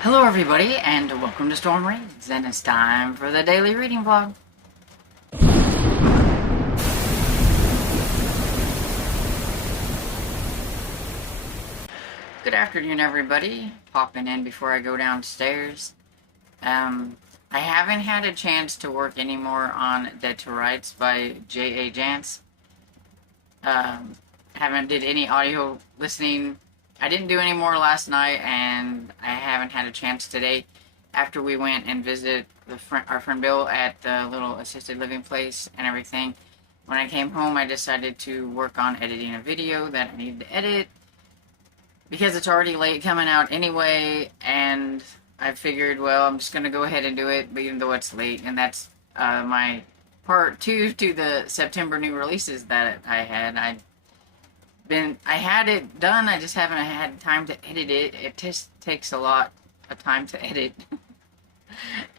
Hello everybody, and welcome to Storm Reads, and it's time for the daily reading vlog. Good afternoon everybody, popping in before I go downstairs. I haven't had a chance to work anymore on Dead to Rights by J.A. Jance. Haven't did any audio listening. I didn't do any more last night, and I haven't had a chance today after we went and visited our friend Bill at the little assisted living place and everything. When I came home, I decided to work on editing a video that I needed to edit because it's already late coming out anyway, and I figured, well, I'm just going to go ahead and do it, but even though it's late, and that's my part 2 to the September new releases that I had. I had it done, I just haven't had time to edit it. It just takes a lot of time to edit.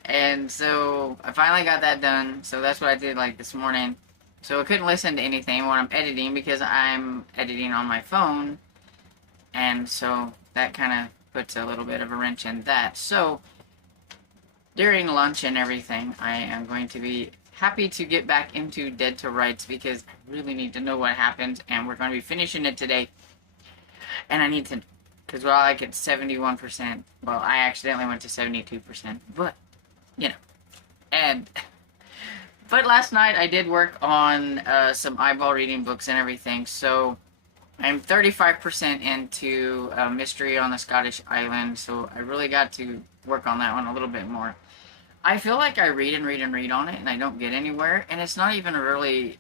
And so I finally got that done, so that's what I did like this morning. So I couldn't listen to anything when I'm editing because I'm editing on my phone, and so that kind of puts a little bit of a wrench in that. So during lunch and everything, I am going to be happy to get back into Dead to Rights because I really need to know what happens, and we're going to be finishing it today. And I need to, because we're like at 71%. Well, I accidentally went to 72%, but, you know. But last night I did work on some eyeball reading books and everything, so I'm 35% into Mystery on the Scottish Island, so I really got to work on that one a little bit more. I feel like I read and read and read on it, and I don't get anywhere, and it's not even a really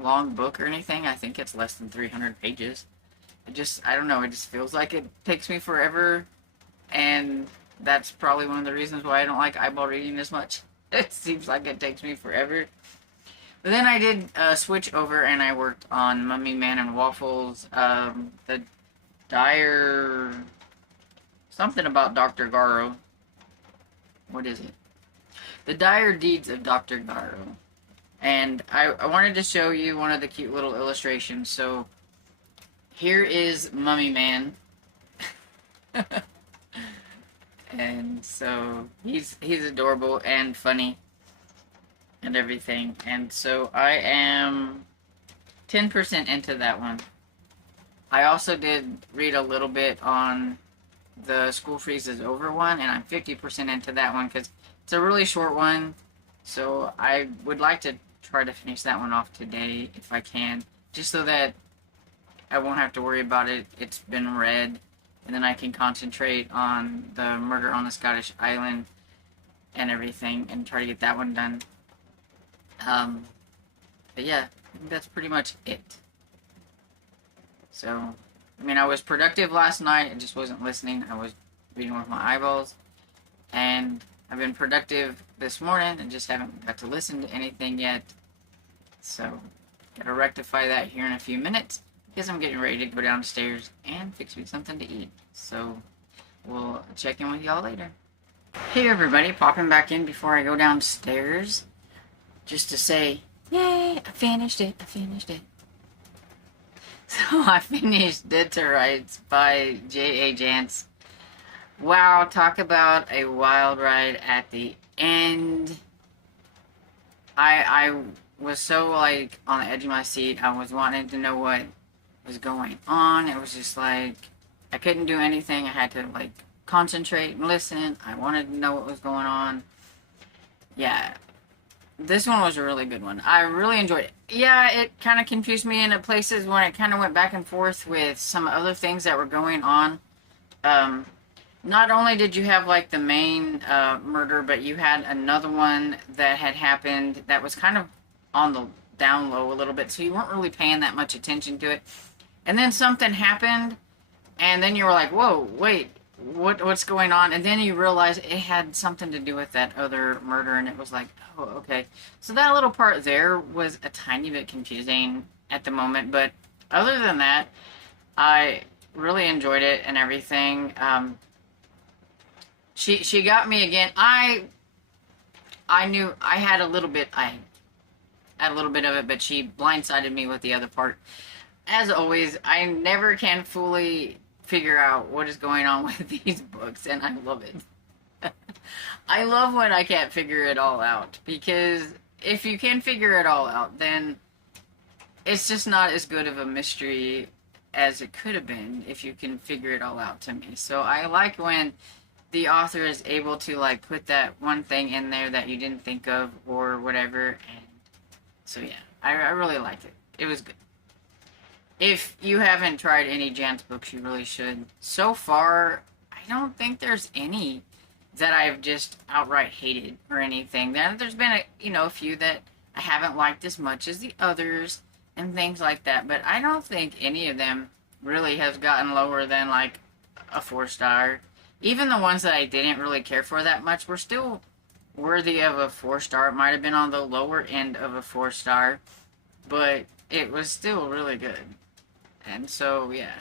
long book or anything. I think it's less than 300 pages. I don't know, it just feels like it takes me forever, and that's probably one of the reasons why I don't like eyeball reading as much. It seems like it takes me forever. But then I did switch over, and I worked on Mummy Man and Waffles, the dire... something about Dr. Garrow. What is it? The Dire Deeds of Dr. Garrow. And I wanted to show you one of the cute little illustrations. So here is Mummy Man. And so he's adorable and funny and everything. And so I am 10% into that one. I also did read a little bit on the School Freezes Over one, and I'm 50% into that one because it's a really short one, so I would like to try to finish that one off today if I can, just so that I won't have to worry about it. It's been read, and then I can concentrate on the Murder on the Scottish Island and everything and try to get that one done. But yeah, I think that's pretty much it. So I mean, I was productive last night, I just wasn't listening. I was reading with my eyeballs. And I've been productive this morning and just haven't got to listen to anything yet. So, gotta rectify that here in a few minutes because I'm getting ready to go downstairs and fix me something to eat. So, we'll check in with y'all later. Hey everybody, popping back in before I go downstairs. Just to say, yay, I finished it. So I finished Dead to Rights by J.A. Jance. Wow, talk about a wild ride at the end. I was so, like, on the edge of my seat. I was wanting to know what was going on. It was just like, I couldn't do anything. I had to, like, concentrate and listen. I wanted to know what was going on. Yeah. This one was a really good one. I really enjoyed it. Yeah, it kind of confused me in places when it kind of went back and forth with some other things that were going on. Not only did you have, like, the main murder, but you had another one that had happened that was kind of on the down low a little bit, so you weren't really paying that much attention to it. And then something happened, and then you were like, whoa, wait, what's going on? And then you realize it had something to do with that other murder, and it was like, oh, okay. So that little part there was a tiny bit confusing at the moment, but other than that, I really enjoyed it and everything. She got me again. I knew I had a little bit of it, but she blindsided me with the other part. As always, I never can fully figure out what is going on with these books, and I love it. I love when I can't figure it all out, because if you can figure it all out, then it's just not as good of a mystery as it could have been if you can figure it all out, to me. So I like when the author is able to like put that one thing in there that you didn't think of or whatever, and so yeah, I really liked it. It was good. If you haven't tried any Jan's books, you really should. So far, I don't think there's any that I've just outright hated or anything. There's been a few that I haven't liked as much as the others and things like that, but I don't think any of them really has gotten lower than like a 4-star. Even the ones that I didn't really care for that much were still worthy of a 4-star. It might have been on the lower end of a 4-star, but it was still really good. And so, yeah,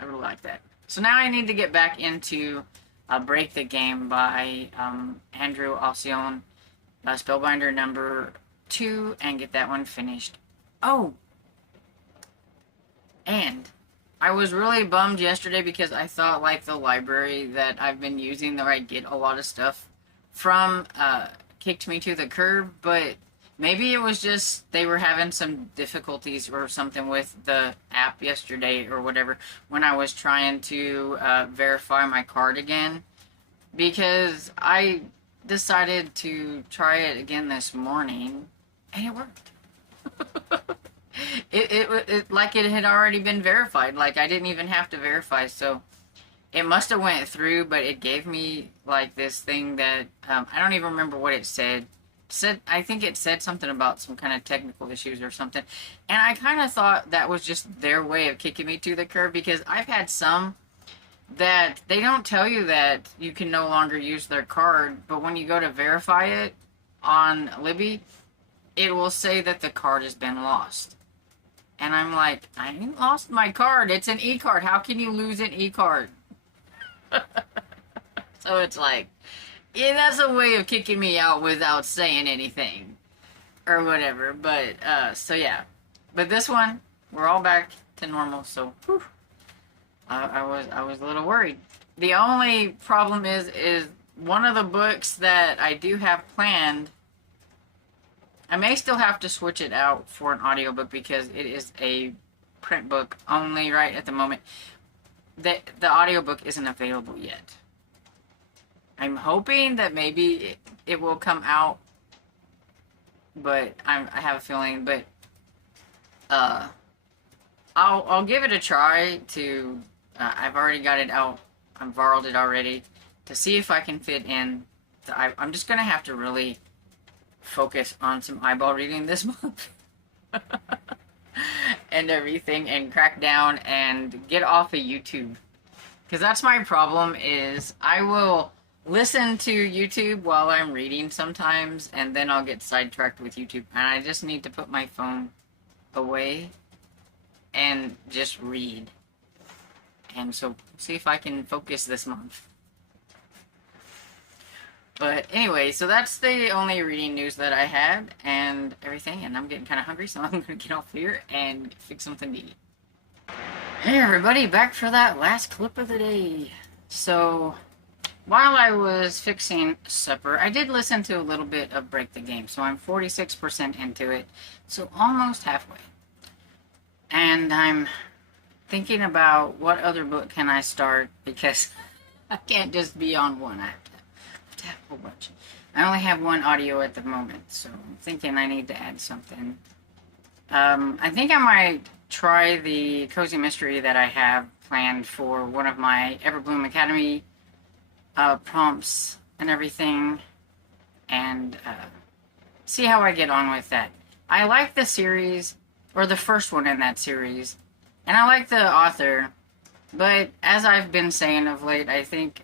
I really like that. So now I need to get back into Break the Game by Andrew Alcyone, Spellbinder number 2, and get that one finished. Oh! And I was really bummed yesterday because I thought, like, the library that I've been using, where I get a lot of stuff from, kicked me to the curb, but maybe it was just they were having some difficulties or something with the app yesterday or whatever when I was trying to verify my card again, because I decided to try it again this morning and it worked. It like it had already been verified. Like I didn't even have to verify, so it must have went through, but it gave me like this thing that I don't even remember what it said. I think it said something about some kind of technical issues or something, and I kind of thought that was just their way of kicking me to the curb, because I've had some that they don't tell you that you can no longer use their card, but when you go to verify it on Libby, it will say that the card has been lost. And I'm like, I ain't lost my card. It's an e-card. How can you lose an e-card? So it's like, yeah, that's a way of kicking me out without saying anything or whatever. But so yeah, but this one, we're all back to normal. So whew, I was a little worried. The only problem is one of the books that I do have planned, I may still have to switch it out for an audiobook because it is a print book only right at the moment. The audiobook isn't available yet. I'm hoping that maybe it will come out, but I have a feeling. But I'll give it a try. I've already got it out. I've borrowed it already to see if I can fit in. I'm just gonna have to really focus on some eyeball reading this month and everything, and crack down and get off of YouTube, because that's my problem. Is I will listen to YouTube while I'm reading sometimes, and then I'll get sidetracked with YouTube, and I just need to put my phone away and just read. And so see if I can focus this month. But anyway, so that's the only reading news that I had and everything, and I'm getting kind of hungry, so I'm going to get off here and fix something to eat. Hey everybody, back for that last clip of the day. So, while I was fixing supper, I did listen to a little bit of Break the Game, so I'm 46% into it, so almost halfway. And I'm thinking about what other book can I start, because I can't just be on one. I have to have a whole bunch. I only have one audio at the moment, so I'm thinking I need to add something. I think I might try the cozy mystery that I have planned for one of my Everbloom Academy prompts and everything, and see how I get on with that. I like the series, or the first one in that series, and I like the author, but as I've been saying of late, I think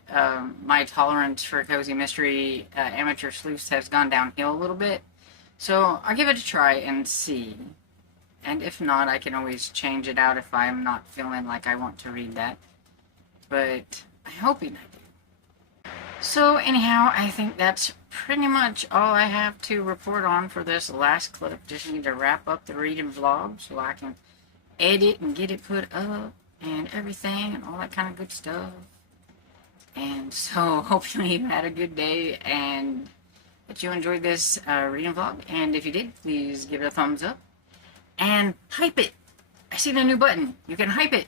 my tolerance for cozy mystery amateur sleuths has gone downhill a little bit, so I'll give it a try and see. And if not, I can always change it out if I'm not feeling like I want to read that. But I'm hoping I do. So anyhow, I think that's pretty much all I have to report on for this last clip. Just need to wrap up the reading vlog so I can edit and get it put up. and everything and all that kind of good stuff. And so hopefully you had a good day and that you enjoyed this reading vlog. And if you did, please give it a thumbs up and hype it. I seen a new button. You can hype it.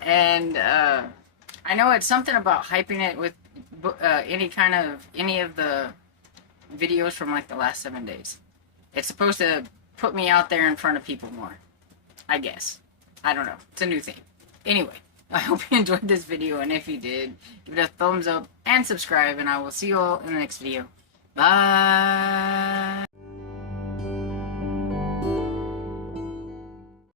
And I know it's something about hyping it with any of the videos from like the last 7 days. It's supposed to put me out there in front of people more, I guess. I don't know. It's a new thing. Anyway, I hope you enjoyed this video, and if you did, give it a thumbs up and subscribe, and I will see you all in the next video. Bye!